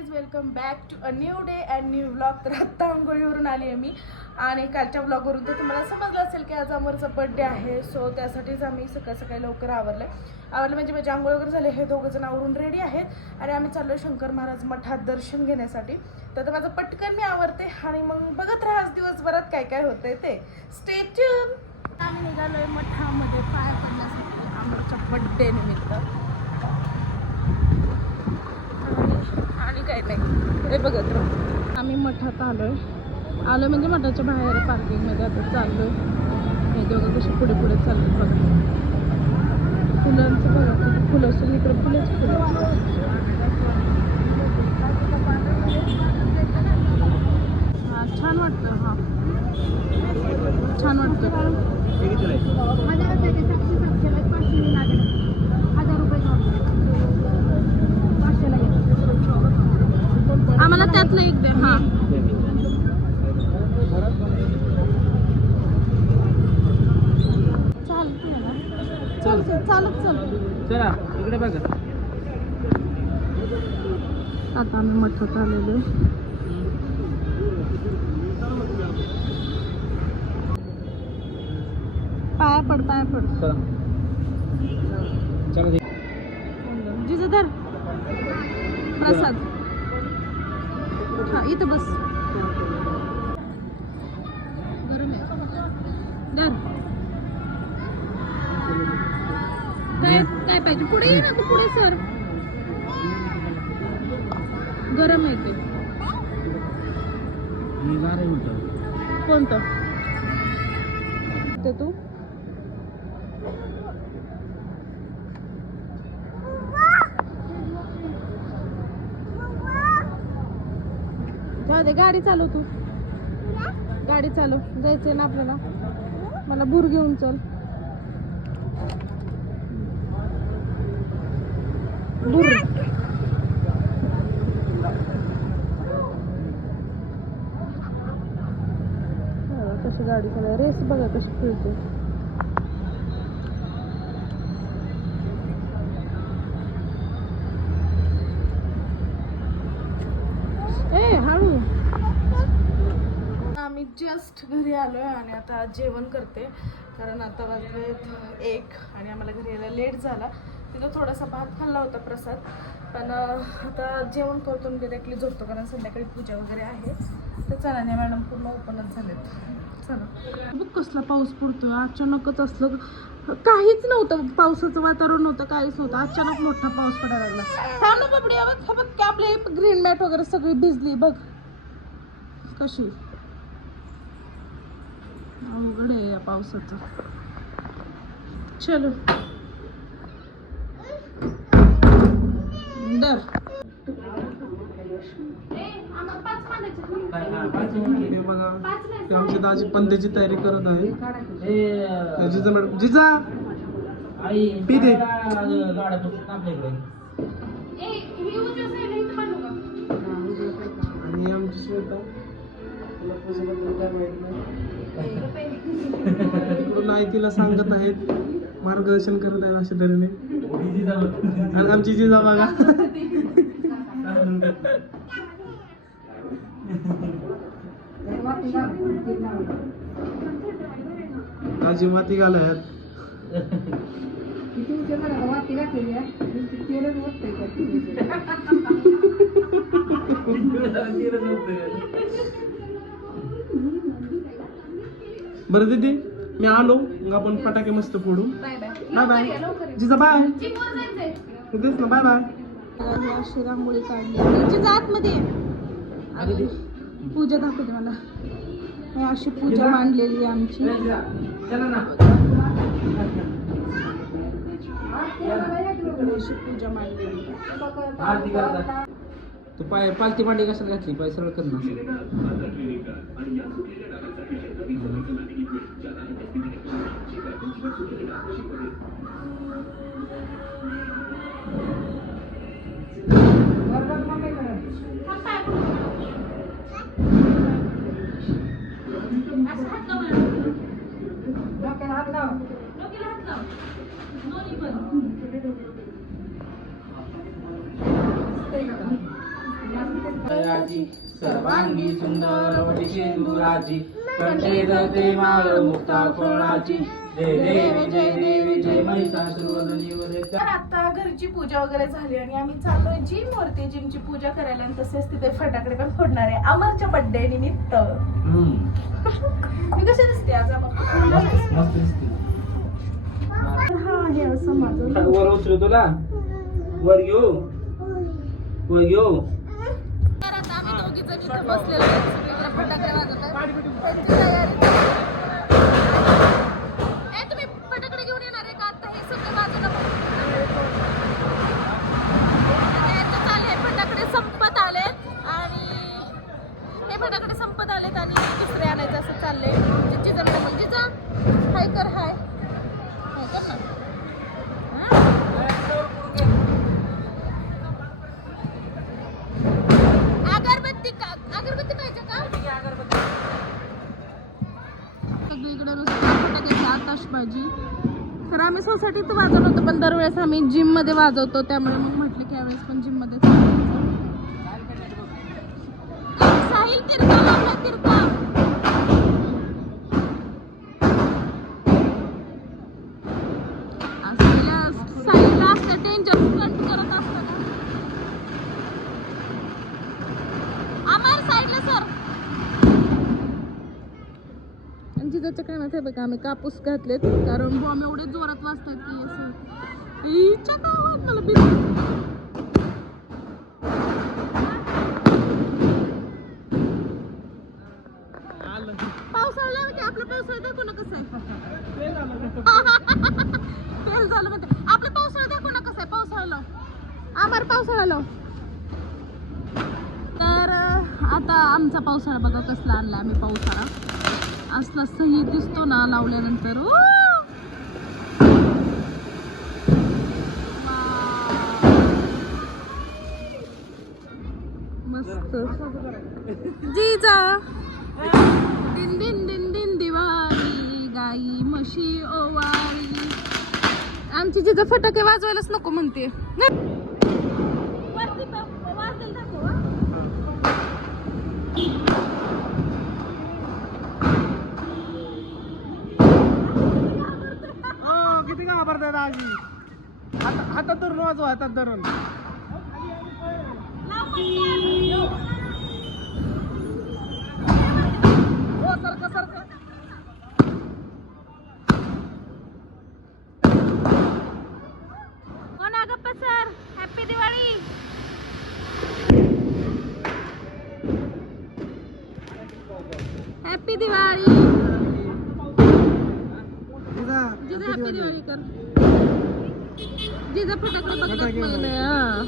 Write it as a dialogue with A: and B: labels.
A: Guys welcome back to a new day and new vlog तर आत्ता आंघोळीवरून आली आहे मी. आणि कालच्या ब्लॉगवरून तर तुम्हाला समजलं असेल की आज अमरचा बड्डे आहे. सो त्यासाठीच आम्ही सकाळ सकाळी लवकर आवरलं आवरलं म्हणजे माझी आंघोळ वगैरे झाले. हे दोघं जण आवरून रेडी आहेत. आणि आम्ही चाललो शंकर महाराज मठात दर्शन घेण्यासाठी. तर माझं पटकन मी आवरते आणि मग बघत राहा आज दिवसभरात काय काय होतंय ते. स्टेच्यू आम्ही निघालोय मठामध्ये पाय पडण्यासाठी अमरच्या बड्डे निमित्त. आणि काय नाही. हे बघत राहा आम्ही मठात आलोय. आलोय म्हणजे मठाच्या बाहेर पार्किंगमध्ये आता चाललोय. हे दोघं कसे पुढे पुढे चालले बघा. फुलांचं बघा किती फुलं असून इकडे फुलेच फुलं. हा छान वाटतं हा. छान वाटतं आम्हाला त्यातलं एक द्या हा चालतंय ना चल चल, चालत चल
B: चला इकडे बघा.
A: आता आम्ही मठात आलेलो. पाया पड पाया पड.
B: चला. चला
A: जिजधर प्रसाद. हा इथं बस. धर. नाही पाहिजे पुढे ये ना पुढे सर. गरम आहे ते. कोणतं? ते तू? जाऊ दे गाडी चालव तू. गाडी चालव. जायचंय ना आपल्याला. मला भूर घेऊन चल. भूर कशी गाडी चालव रेस बघा कशी फिरते ए हळू आम्ही जस्ट घरी आलो आहे आणि आता जेवण करते. कारण आता वाजले एक आणि आम्हाला घरी यायला लेट झाला. तिथं थोडासा भात खाल्ला होता प्रसाद. पण आता जेवण करतो आणि डिरेक्टली झोपतो कारण संध्याकाळी पूजा वगैरे आहे. तर चला नाही मॅडम पूर्ण ओपनच झालेत. चला. बघ कसला पाऊस पडतोय. अचानकच असलं काहीच नव्हतं. पावसाचं वातावरण नव्हतं काहीच नव्हतं. अचानक मोठा पाऊस पडायला लागला. ना बाबडी बघ हा बघ की आपले ग्रीन मॅट वगैरे सगळी भिजली बघ. कशी? अवघड आहे या पावसाचं. चलो. डर.
C: हे बघा ते आमची दाजी पंथाची तयारी करत आहे. जिजा मॅडम जिजा!
B: आई
C: पी दे. आणि आमची श्वेता तिला कसं माहीत नाही. इकडून आई तिला सांगत आहेत मार्गदर्शन करत आहेत अशा तऱ्हेने. आणि आमची जिजा बघा. दाजी माती घालायत बरं दीदी मी आलो. मग आपण फटाके मस्त फोडू.
A: Bye bye.
C: जिजा बाय तेच ना बाय बाय
A: अशी रांगोळी काढली. आणि जात मध्ये आणि पूजा दाखवते मला. ही अशी पूजा मांडलेली आहे आमची.
B: चला ना.
A: अशी पूजा मांडलेली आहे.
B: आरती करता तू पाय पालती भांडी कशाला घातली? पाय सरळ कर ना
A: असं हात लाव मॅडम. डोक्याला हात लाव. दोन्ही
B: मंगळाची सर्वांगी सुंदर वटी सिंदुराची कंठे माळ मुक्ता
A: तर आता घरची पूजा वगैरे झाली आणि आम्ही चाललोय जिम वरती. जिमची पूजा करायला आणि तसेच तिथे फटाकडे पण फोडणार आहे. अमरच्या बर्थडे निमित्त. मी कशी दिसते आज? हा आहे असं माझं.
B: वर उचलू तुला? वर घेऊ? वर घेऊ
A: तर आता आम्ही दोघी जण इथे बसलेलो सगळीकडे फटाके त्यांची तयारी ए, तुम्ही फटाकडे घेऊन येणार आहे का? आता हे सगळे बाजूला यांचं चाललंय फटाकडे संपत आले आणि हे फटाकडे संपत आलेत आणि दुसरे आणायचं असं चाललंय. जिची जण मग हाय कर हाय कर ना हा? अगरबत्ती का अगरबत्ती पाहिजे का सगळीकडे नुसतं फटाक्याची आताशबाजी तर आम्ही सोसायटीत वाजवलं होतो पण दरवेळेस आम्ही जिममध्ये वाजवतो त्यामुळे मग जिजाच्या कानात हे बघा आम्ही कापूस घातलेत. कारण बॉम्ब एवढे जोरात वाजतात की असं ईच्या गावात मला भीती म्हणजे पावसाळा की आपलं पावसाळा दाखव ना कसं आहे फेल झालं म्हणते. आपलं पावसाळा दाखव ना कसं आहे पावसाळा आम्हाला पावसाळा लाव तर आता आमचा पावसाळा बघा कसला आणला आम्ही पावसाळा. असला सही दिसतो ना लावल्यानंतर. मस्त. जीजा दिन दिन दिन दिन दिवाळी गाई म्हशी ओवाळी. आमची जिजा फटाके वाजवायलाच नको म्हणते वरती प- वाजलेलं दाखव हं.
C: हो किती घाबरतात आजी हात हातात धरून वाजवा हातात धरून. हो सरका सरका
A: हो ना गप्पा sir. Happy Diwali happy Diwali
C: तुझा
A: जिजा हॅपी दिवाळी कर. जिजा फटाकडे बघतात मला हा.